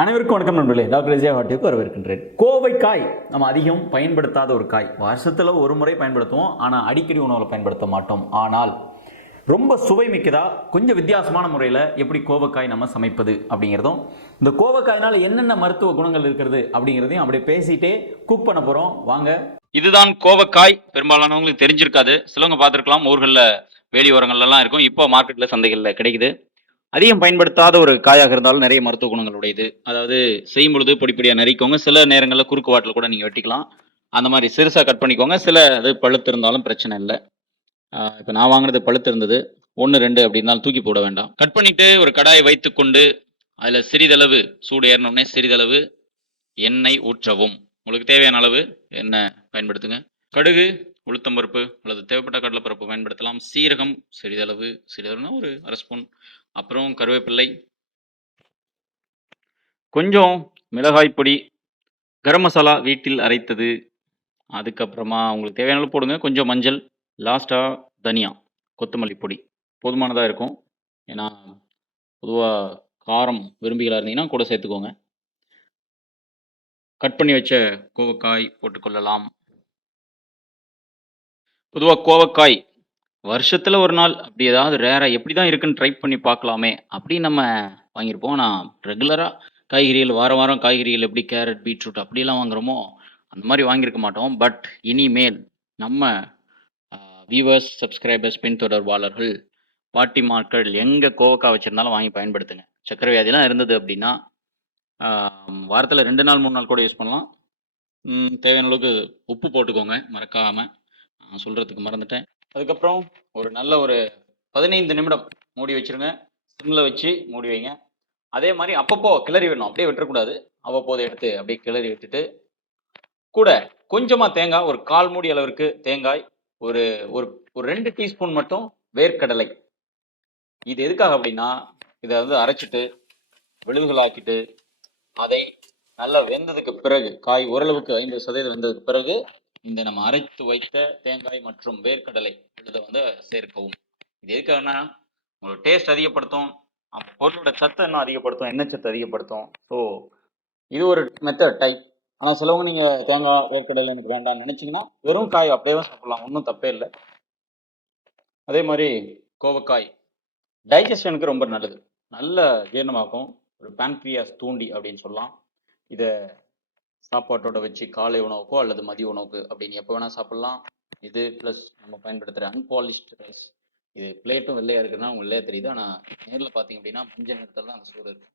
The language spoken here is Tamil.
அனைவருக்கும் வணக்கம் நண்பர்களே. டாக்டர் விஜயா வாட்டிக்கு வரவேற்கின்றேன். கோவைக்காய் நம்ம அதிகம் பயன்படுத்தாத ஒரு காய். வருஷத்தில் ஒரு முறை பயன்படுத்துவோம், ஆனால் அடிக்கடி உணவில் பயன்படுத்த மாட்டோம். ஆனால் ரொம்ப சுவை மிக்கதா கொஞ்சம் வித்தியாசமான முறையில் எப்படி கோவைக்காய் நம்ம சமைப்பது அப்படிங்கிறதும், இந்த கோவைக்காயினால் என்னென்ன மருத்துவ குணங்கள் இருக்கிறது அப்படிங்கிறதையும் அப்படியே பேசிகிட்டே குக் பண்ண போகிறோம். வாங்க. இதுதான் கோவைக்காய். பெரும்பாலானவங்களுக்கு தெரிஞ்சிருக்காது, சிலவங்க பார்த்துருக்கலாம். ஊர்களில் வேலி ஓரங்கள்லாம் இருக்கும், இப்போ மார்க்கெட்டில் சந்தைகளில் கிடைக்குது. அதிகம் பயன்படுத்தாத ஒரு காயாக இருந்தாலும் நிறைய மருத்துவ குணங்கள் உடையது. அதாவது செய்யும் பொழுது பொடிப்பொடியாக நறுக்கோங்க, சில நேரங்களில் குறுக்கு வாட்டில் கூட நீங்கள் வெட்டிக்கலாம். அந்த மாதிரி சிறுசாக கட் பண்ணிக்கோங்க. சில அது பழுத்து இருந்தாலும் பிரச்சனை இல்லை. இப்போ நான் வாங்கினது பழுத்து இருந்தது, 1-2 அப்படி இருந்தாலும் தூக்கி போட வேண்டாம். கட் பண்ணிவிட்டு ஒரு கடாயை வைத்து கொண்டு அதில் சிறிதளவு சூடு ஏறினோடனே சிறிதளவு எண்ணெய் ஊற்றவும். உங்களுக்கு தேவையான அளவு எண்ணெய் பயன்படுத்துங்க. கடுகு, உளுத்தம்பருப்பு அல்லது தேவைப்பட்ட கடலைப்பருப்பு பயன்படுத்தலாம். சீரகம் சிறிதளவுனா ஒரு அரை ஸ்பூன். அப்புறம் கருவேப்பிள்ளை, கொஞ்சம் மிளகாய் பொடி, கரம் மசாலா வீட்டில் அரைத்தது. அதுக்கப்புறமா உங்களுக்கு தேவையான அளவு போடுங்க. கொஞ்சம் மஞ்சள், லாஸ்ட்டாக தனியா, கொத்தமல்லி பொடி போதுமானதாக இருக்கும். ஏன்னா பொதுவாக காரம் விரும்பிகளாக இருந்தீங்கன்னா கூட சேர்த்துக்கோங்க. கட் பண்ணி வச்ச கோவைக்காய் போட்டுக்கொள்ளலாம். பொதுவாக கோவைக்காய் வருஷத்தில் ஒரு நாள் அப்படி ஏதாவது ரேராக எப்படி தான் இருக்குன்னு ட்ரை பண்ணி பார்க்கலாமே அப்படின்னு நம்ம வாங்கியிருப்போம். ஆனால் ரெகுலராக காய்கறிகள் வாரம் வாரம் காய்கறிகள் எப்படி கேரட், பீட்ரூட் அப்படியெல்லாம் வாங்குகிறோமோ அந்த மாதிரி வாங்கியிருக்க மாட்டோம். பட் இனிமேல் நம்ம வியூவர்ஸ், சப்ஸ்கிரைபர்ஸ், பின்தொடர்பாளர்கள், பாட்டிமார்கள் எங்கே கோவக்காய் வச்சுருந்தாலும் வாங்கி பயன்படுத்துங்க. சர்க்கரை வியாதிலாம் இருந்தது அப்படின்னா வாரத்தில் 2 நாள் 3 நாள் கூட யூஸ் பண்ணலாம். தேவையான அளவுக்கு உப்பு போட்டுக்கோங்க மறக்காமல். நான் சொல்கிறதுக்கு மறந்துட்டேன். அதுக்கப்புறம் ஒரு நல்ல ஒரு 15 நிமிடம் மூடி வச்சிருங்க. சிம்மில் வச்சு மூடி வைங்க. அதே மாதிரி அப்பப்போ கிளறி விடணும், அப்படியே விட்டுறக்கூடாது. அவ்வப்போது எடுத்து அப்படியே கிளறி விட்டுட்டு கூட கொஞ்சமாக தேங்காய், ஒரு 1/4 மூடி அளவிற்கு தேங்காய், ஒரு ஒரு ஒரு 2 டீஸ்பூன் மட்டும் வேர்க்கடலை. இது எதுக்காக அப்படின்னா, இதை வந்து அரைச்சிட்டு விழுதுகளாக்கிட்டு அதை நல்லா வெந்ததுக்கு பிறகு, காய் ஓரளவுக்கு 50% வெந்ததுக்கு பிறகு இந்த நம்ம அரைத்து வைத்த தேங்காய் மற்றும் வேர்க்கடலை விழுதை வந்து சேர்க்கவும். இது எதுக்காகனா உங்களோட டேஸ்ட் அதிகப்படுத்தும், பொருளோட சத்தை இன்னும் அதிகப்படுத்தும், எண்ணெய் சத்து அதிகப்படுத்தும். ஸோ இது ஒரு மெத்தட் டைப். ஆனால் சிலவங்க நீங்கள் தேங்காய் வேர்க்கடலை எனக்கு வேண்டாம்னு நினச்சிங்கன்னா வெறும் காய் அப்படியே சாப்பிடலாம், ஒன்றும் தப்பே இல்லை. அதே மாதிரி கோவைக்காய் டைஜஷனுக்கு ரொம்ப நல்லது, நல்ல ஜீரணமாகும், ஒரு பேன்க்ரியாஸ் தூண்டி அப்படின்னு சொல்லலாம். இதை சாப்பாட்டோட வச்சு காலை உணவுக்கோ அல்லது மதிய உணவுக்கு அப்படின்னு எப்போ வேணால் சாப்பிட்லாம். இது ப்ளஸ் நம்ம பயன்படுத்துகிற அன்பாலிஷ்ட் ரைஸ். இது பிளேட்டும் வெள்ளையாக இருக்குன்னா உங்களுக்கு வெள்ளையாக தெரியுது, ஆனால் நேரில் பார்த்தீங்க அப்படின்னா மஞ்சள் நிறத்தில் தான் அந்த சோறு இருக்குது.